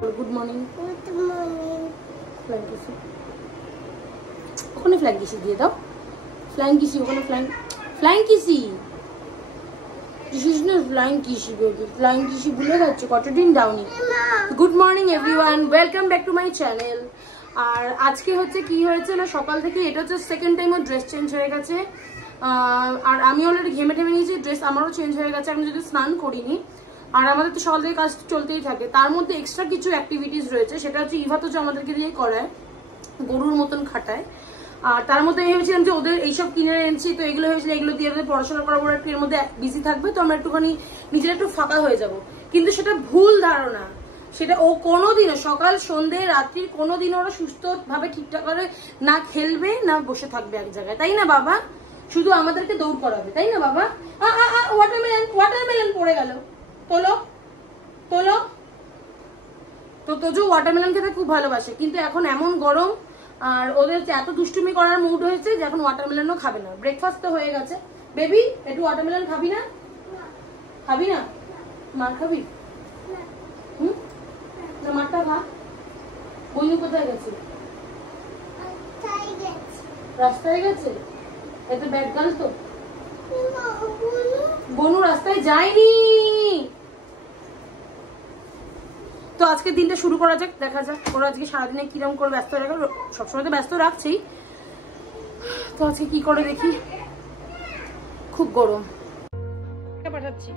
Good morning. Flying কিসি ওখানে, flying কিসি দিয়ে দাও। ফ্লাইং কিসি ওখানে, ফ্লাইং কিসি। ফ্লাইং কিসি বেবি, ফ্লাইং কিসি ভুলে যাচ্ছে, কতদিন দাওনি। Good morning everyone, welcome back to my channel. আর আজকে হচ্ছে কি হয়েছে না, সকাল থেকে এটা হচ্ছে সেকেন্ড টাইম ওর ড্রেস চেঞ্জ হয়ে গেছে। আর আমি অলরেডি ঘেমে টেমে নিয়েছি, ড্রেস আমারও চেঞ্জ হয়ে গেছে, আমি যদি স্নান করিনি। আর আমাদের তো সকাল থেকে কাজ চলতেই থাকে, তার মধ্যে এক্সট্রা কিছু অ্যাক্টিভিটিস রয়েছে। সেটা হচ্ছে ইভা তো যে আমাদেরকে দিয়ে করায়, গরুর মতন খাটায়। আর তার মধ্যে আমি ভেবেছিলাম যে ওদের এইসব কিনে এনেছি, তো এগুলো ভেবেছিলাম এগুলো দিয়ে ওদের পড়াশোনা করার পর একটু এর মধ্যে বিজি থাকবে, তো আমরা একটুখানি নিজেরা একটু ফাঁকা হয়ে যাব। কিন্তু সেটা ভুল ধারণা। সেটা ও কোনোদিনও সকাল সন্ধ্যে রাত্রি কোনোদিনও ওরা সুস্থভাবে ঠিকঠাক করে না খেলবে না বসে থাকবে এক জায়গায়, তাই না বাবা? শুধু আমাদেরকে দৌড় করাবে, তাই না বাবা? ওয়াটারমেলন পড়ে গেল, তোলো তোলো। তো তোজো ওয়াটারমেলন খেতে খুব ভালোবাসে, কিন্তু এখন এমন গরম আর ওদের এত দুষ্টুমি করার মুড হয়েছে যে এখন ওয়াটারমেলনও খাবে না। ব্রেকফাস্ট তো হয়ে গেছে। বেবি একটু ওয়াটারমেলন খাবি না? খাবি না? মার খাবি? না মারটা খা। বইনু কোথায় গেছে? রাস্তায় গেছে। এত ব্যাড গার্ল তো। বনু রাস্তায় যায়নি। তো আজকে দিনটা শুরু করা যাক, দেখা যাক ওরা আজকে সারাদিনে কিরকম করে ব্যস্ত রাখে। সবসময় তো ব্যস্ত রাখছি, তো আজকে কি করে দেখি। খুব গরম। পাঠাচ্ছি।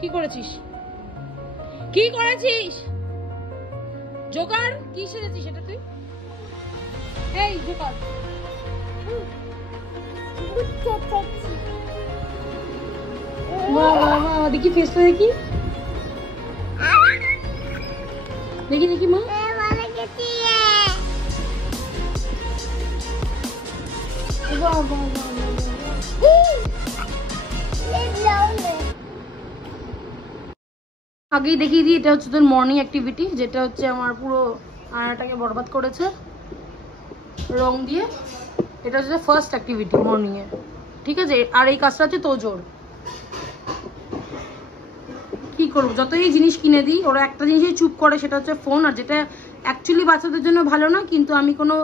কি করেছিস? কি করেছিস? জোকার কি সেজেছিস এটা তুই? এই জোকার দেখি ফেসটা দেখি, দেখি দেখি মা। আগেই দেখিয়ে দিই, এটা হচ্ছে তোর মর্নিং অ্যাক্টিভিটি, যেটা হচ্ছে আমার পুরো আয়নাটাকে বরবাদ করেছে রং দিয়ে। এটা হচ্ছে ফার্স্ট অ্যাক্টিভিটি মর্নিং এ, ঠিক আছে? আর এই কাজটা হচ্ছে তোজোর। কি করবো, যতই জিনিস কিনে দিই ওরা একটা জিনিসই চুপ করে, সেটা হচ্ছে ফোন। আর যেটা অ্যাকচুয়ালি বাচ্চাদের জন্য ভালো না, কিন্তু আমি কোনো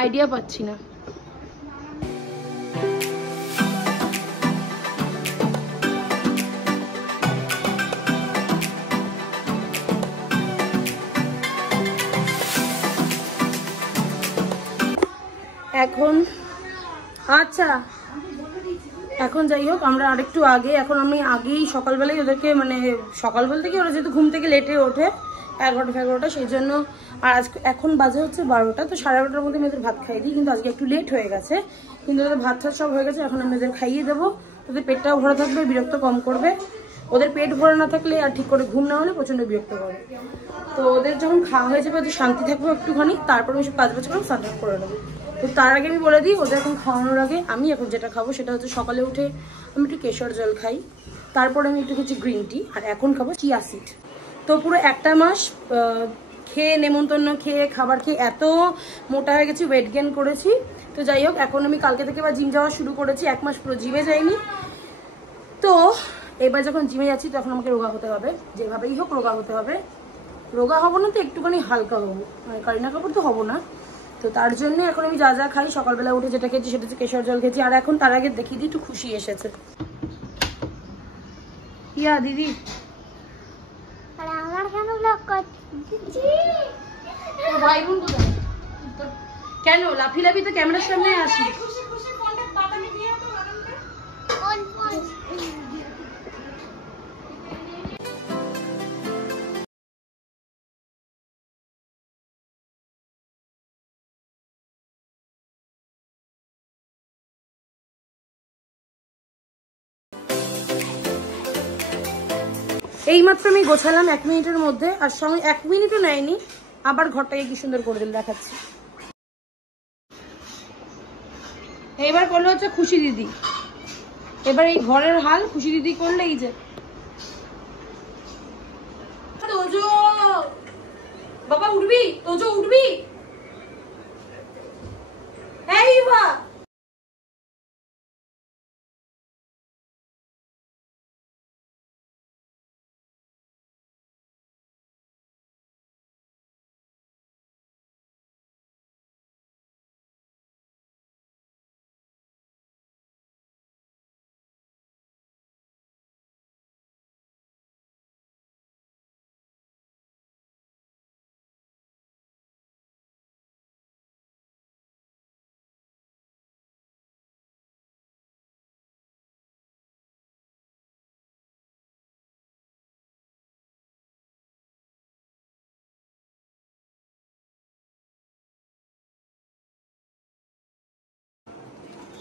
আইডিয়া পাচ্ছি না। এখন আচ্ছা, এখন যাই হোক, আমরা আরেকটু আগে, এখন আমি আগেই সকালবেলায় ওদেরকে, মানে সকাল বলতে কি ওরা যেহেতু ঘুম থেকে লেটে ওঠে 11টা সেই জন্য। আর আজকে এখন বাজে হচ্ছে 12টা, তো 12:30টার মধ্যে আমি ওদের ভাত খাইয়ে দিই, কিন্তু আজকে একটু লেট হয়ে গেছে। কিন্তু ওদের ভাত সব হয়ে গেছে, এখন আমি ওদের খাইয়ে দেবো। ওদের পেটটাও ভরা থাকবে, বিরক্ত কম করবে। ওদের পেট ভরা না থাকলে আর ঠিক করে ঘুম না হলে প্রচণ্ড বিরক্ত করে। তো ওদের যখন খাওয়া হয়ে যাবে, ওদের শান্তি থাকবে একটুখানি, তারপর আমি সব কাজ বাজ করে স্নান করে নেবো। তো তার আগে আমি বলে দিই, ওদের এখন খাওয়ানোর আগে আমি এখন যেটা খাবো সেটা হচ্ছে, সকালে উঠে আমি একটু কেশর জল খাই, তারপরে আমি একটু খেয়েছি গ্রিন টি, আর এখন খাবো চিয়া সিড। তো পুরো একটা মাস খেয়ে, নেমন্তন্ন খেয়ে, খাবার খেয়ে এত মোটা হয়ে গেছি, ওয়েট গেইন করেছি। তো যাই হোক, এখন আমি কালকে থেকে আবার জিম যাওয়া শুরু করেছি। 1 মাস পুরো জিমে যাইনি, তো এবার যখন জিমে যাচ্ছি তখন আমাকে রোগা হতে হবে, যেভাবেই হোক রোগা হতে হবে। রোগা হবো না তো একটুখানি হালকা হবো, মানে কারিনা কাপুর তো হবো না। তো তার জন্য এখন আমি যা যা খাই, সকালবেলা উঠে যেটা খেয়েছি সেটা হচ্ছে কেশর জল খেয়েছি। আর এখন তার আগে দেখিয়ে দিই, একটু খুশি এসেছে। ইয়া দিদি, আমার কেন ব্লগ করছিস? ভাই বোন কোথায়? কেন লাফি লাফি তো ক্যামেরার সামনে আসি। এইমাত্র আমি গোছালাম 1 মিনিটের মধ্যে, আর সঙ্গে 1 মিনিটও নেয়নি, আবার ঘরটাকে কি সুন্দর করে দিল, দেখাচ্ছি। এইবার করলো হচ্ছে খুশি দিদি। এবার এই ঘরের হাল খুশি দিদি করলে, এই যে তোজো বাবা উঠবি, তোজো উঠবি, এই বা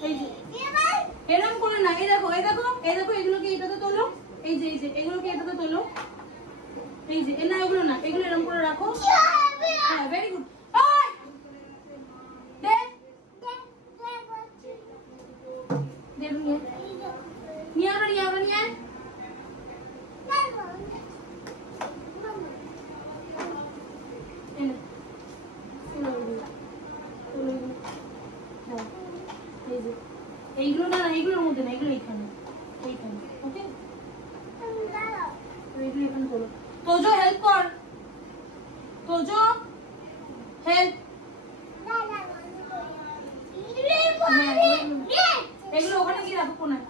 এই যে এরকম করে না, এই দেখো এগুলোকে এটাতে তোলো, এই যে এগুলোকে এটাতে তোলো, এই যে না এগুলো না, এগুলো এরকম করে রাখো। হ্যাঁ ভেরি গুড। এইগুলো না এইগুলোর মধ্যে না, এগুলো এইখানে ওকে, এইগুলো এখানে তোলো। তোজো হেল্প কর, তোজো হেল্প। এগুলো ওখানে গিয়ে রাখো কোনায়,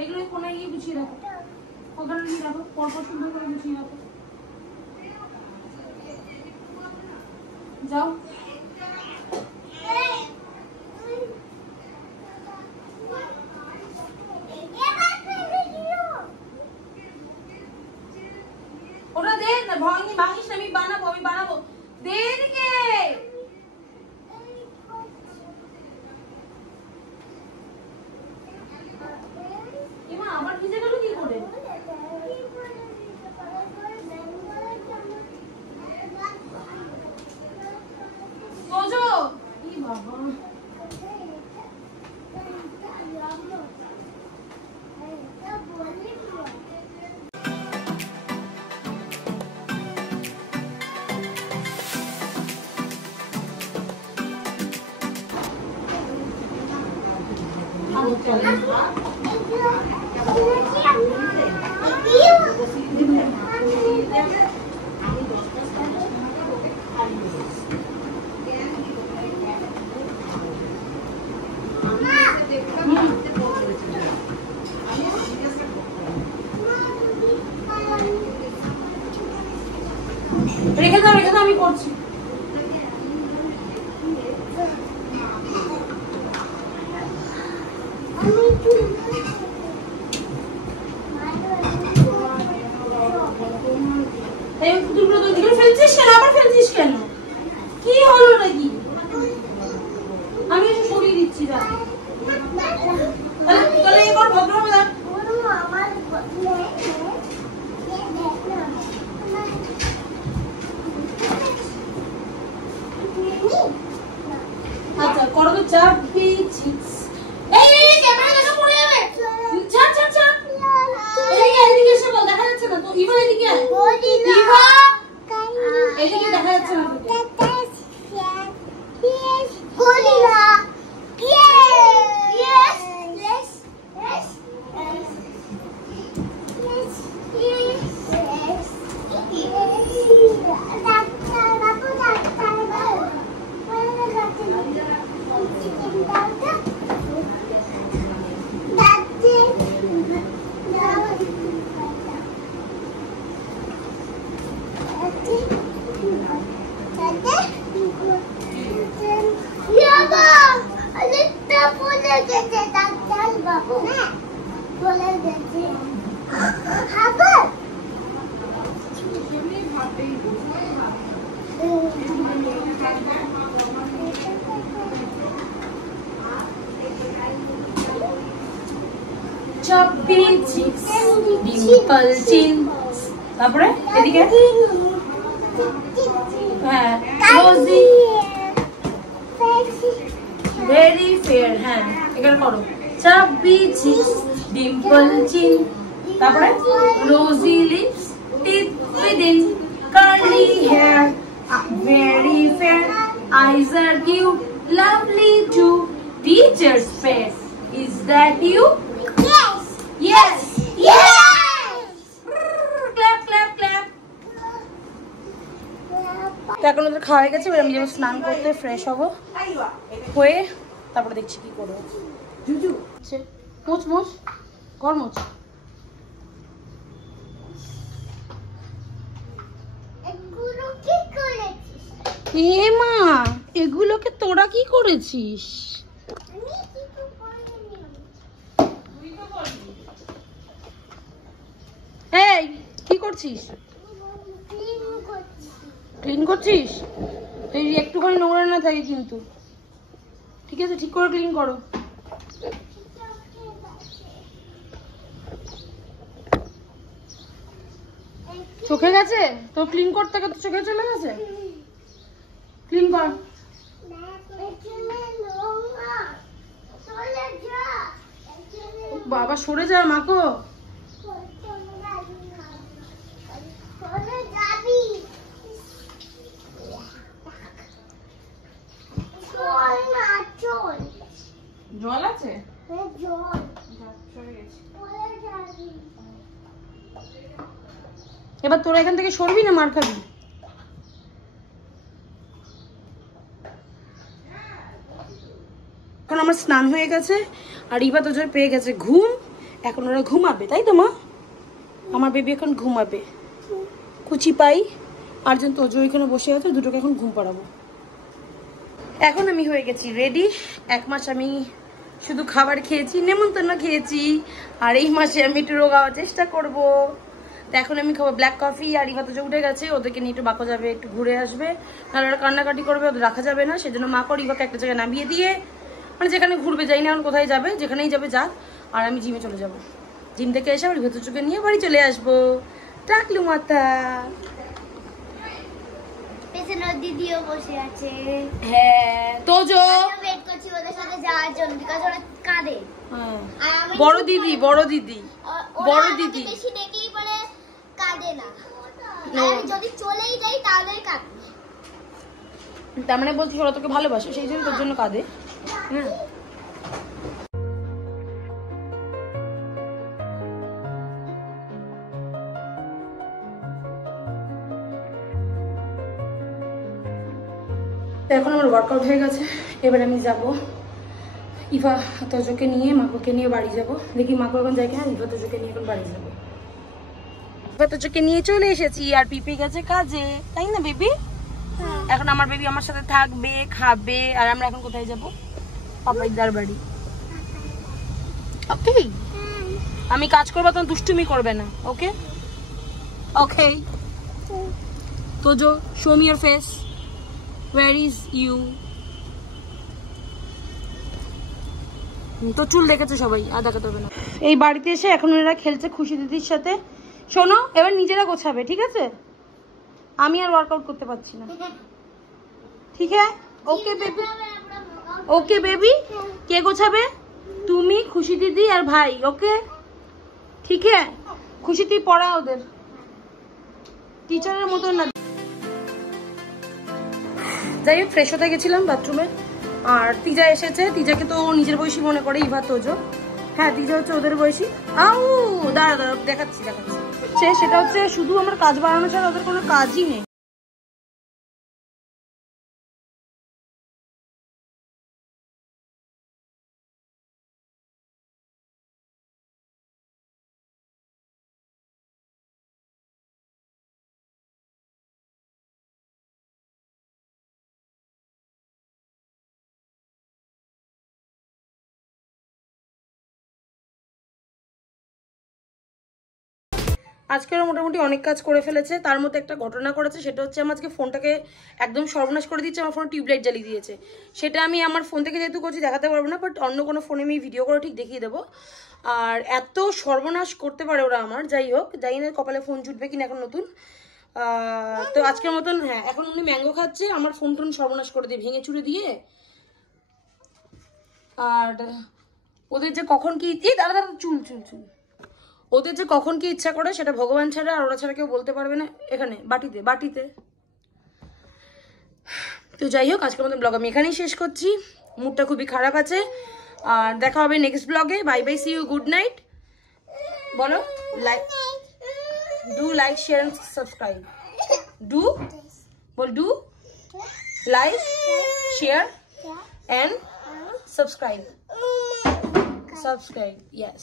এগুলো কোনায় গিয়ে গুছিয়ে রাখো, ওখানে গিয়ে রাখো, পরপর সুন্দর করে গুছিয়ে রাখো। যাও ওটা দে না, ভাঙিস না, আমি বানাবো দে এদিকে। এমা আবার ভিজে গেল কি করে? তোজো ই বাবা, রেখে দাও আমি করছি। ফেলছিস কেন, আবার ফেলছিস কেন, কি হলো নাকি? আমি এসে সরিয়ে দিচ্ছি, তাহলে এবার ভদ্রভাবে দেখ। আচ্ছা করো তো, চাপি চিপস। এই ক্যামেরা দেখা পড়ে যাবে, ছাড় এদিকে এসে বল, দেখা যাচ্ছে না তো। ইভা এদিকে আয়, ইভা এদিকে দেখা যাচ্ছে না তোকে। চাপি চিপস, ডিম্পল চিন, তারপরে এদিকে হ্যাঁ রোজি, ভেরি ফেয়ার। হ্যাঁ এখানে করো, চাপি চিপস, ডিম্পল চিন, তারপরে rosy lips, tip within, curly hair, very fair, eyes are cute, lovely too, teacher's pet, is that you? Yes. Clap. এখন ওদের খাওয়া হয়ে গেছে, এবার আমি যাবো স্নান করতে, ফ্রেশ হবো, হয়ে তারপরে দেখছি কি করবো। মোচ কর মোচ। এ মা, এগুলোকে তোরা কি করেছিস? এই কি করছিস? ক্লিন করছিস? এই একটুখানি নোংরা না থাকে কিন্তু, ঠিক আছে? ঠিক করে ক্লিন করো। চোখে গেছে তো ক্লিন করতে করতে চোখে চলে গেছে। ক্লিন কর। বাবা সরে যা মাকো। জল আছে? এবার তোরা এখান থেকে সরবি না মার খাবি? এখন আমার স্নান হয়ে গেছে আর ইভা তোজোর পেয়ে গেছে ঘুম। এখন ওরা ঘুমাবে, তাই তো মা? আমার বেবি এখন ঘুমাবে। কুচি পাই আর যেন তোজো এখানে বসে আছে, দুটোকে এখন ঘুম পাড়াবো। এখন আমি হয়ে গেছি রেডি। 1 মাস আমি শুধু খাবার খেয়েছি, নেমন্তন্ন খেয়েছি, আর এই মাসে আমি একটু রোগা হওয়ার চেষ্টা করবো। তো এখন আমি খাবো ব্ল্যাক কফি। আর ইভা তো উঠে গেছে, ওদেরকে নিয়ে একটু বাঁকো যাবে, একটু ঘুরে আসবে, নাহলে ওরা কান্নাকাটি করবে, ওদের রাখা যাবে না। সেজন্য মা করে ইভাকে একটা জায়গায় নামিয়ে দিয়ে, মানে যেখানে ঘুরবে যাই না এখন কোথায় যাবে, যেখানেই যাবে যাক, আর আমি জিমে চলে যাব। জিম থেকে এসে আবার ভেতর চোখে নিয়ে বাড়ি চলে আসবো। টাকলু মাথা। দিদিও বসে আছে। হ্যাঁ তোজো ওয়েট করছি ওদের সাথে যাওয়ার জন্য, বিকজ ওরা কাঁদে। বড় দিদি বড় দিদি বড় দিদি বেশি দেখলেই পরে কাঁদে না, আর যদি চলেই যাই তাহলে কাঁদে। তার মানে বলছি ওরা তোকে ভালোবাসে, সেই জন্য তোর জন্য কাঁদে। হ্যাঁ এখন আমার ওয়ার্কআউট হয়ে গেছে। এবার আমি যাব ইভা তোজোকে নিয়ে, মাকে নিয়ে বাড়ি যাব। দেখি মাকে এখন যাই কিনা। ইভা তোজোকে নিয়ে এখন বাড়ি যাব। ইভা তোজোকে নিয়ে চলে এসেছি আর পিপি গেছে কাজে, তাই না বেবি? এখন আমার বেবি আমার সাথে থাকবে, খাবে, আর আমরা এখন কোথায় যাব? পাপাইদার বাড়ি। ওকে আমি কাজ করবো, তখন দুষ্টুমি করবে না। Okay okay Tojo show me your face. Where is you? তো চুল দেখেছো সবাই, আর দেখাতে হবে না। এই বাড়িতে এসে এখন এরা খেলছে খুশি দিদির সাথে। শোনো এবার নিজেরা গোছাবে, ঠিক আছে? আমি আর ওয়ার্কআউট করতে পারছি না। ঠিক আছে? Okay baby, okay baby. কে গোছাবে? তুমি, খুশি দিদি আর ভাই। ওকে ঠিক আছে? খুশি তুই পড়া ওদের, টিচারের মতন না। যাই হোক ফ্রেশ হতে গেছিলাম বাথরুমে, আর তিজা এসেছে। তিজাকে তো নিজের বয়সী মনে করে ইভা তোজো। হ্যাঁ তিজা হচ্ছে ওদের বয়সী। আউ দাঁড়া দাঁড়া দেখাচ্ছি। সেটা হচ্ছে শুধু আমার কাজ বাড়ানো ছাড়া ওদের কোনো কাজই নেই। আজকেও মোটামুটি অনেক কাজ করে ফেলেছে। তার মধ্যে একটা ঘটনা করেছে, সেটা হচ্ছে আমার আজকে ফোনটাকে একদম সর্বনাশ করে দিচ্ছে। আমার ফোনে টিউবলাইট জ্বালিয়ে দিয়েছে। সেটা আমি আমার ফোন থেকে যেহেতু করছি দেখাতে পারবো না, বাট অন্য কোনো ফোনে আমি ভিডিও করে ঠিক দেখিয়ে দেবো। আর এত সর্বনাশ করতে পারে ওরা আমার। যাই হোক, যাই না কপালে ফোন জুটবে কিনা এখন নতুন। তো আজকের মতন হ্যাঁ, এখন উনি ম্যাঙ্গো খাচ্ছে, আমার ফোন টোন সর্বনাশ করে দিয়ে ভেঙে চুরে দিয়ে। আর ওদের যে কখন কি দাঁড়া দাঁড়া চুল চুল চুল ওদের যে কখন কি ইচ্ছা করে সেটা ভগবান ছাড়া আর ওরা ছাড়া কেউ বলতে পারবে না। এখানে বাটিতে। তো যাই হোক আজকের মতো ব্লগ আমি এখানেই শেষ করছি। মুডটা খুবই খারাপ আছে। আর দেখা হবে নেক্সট ব্লগে। Bye bye, see you, good night. বলো like, do like, share and subscribe. Do bell, do like, share and subscribe. Yes.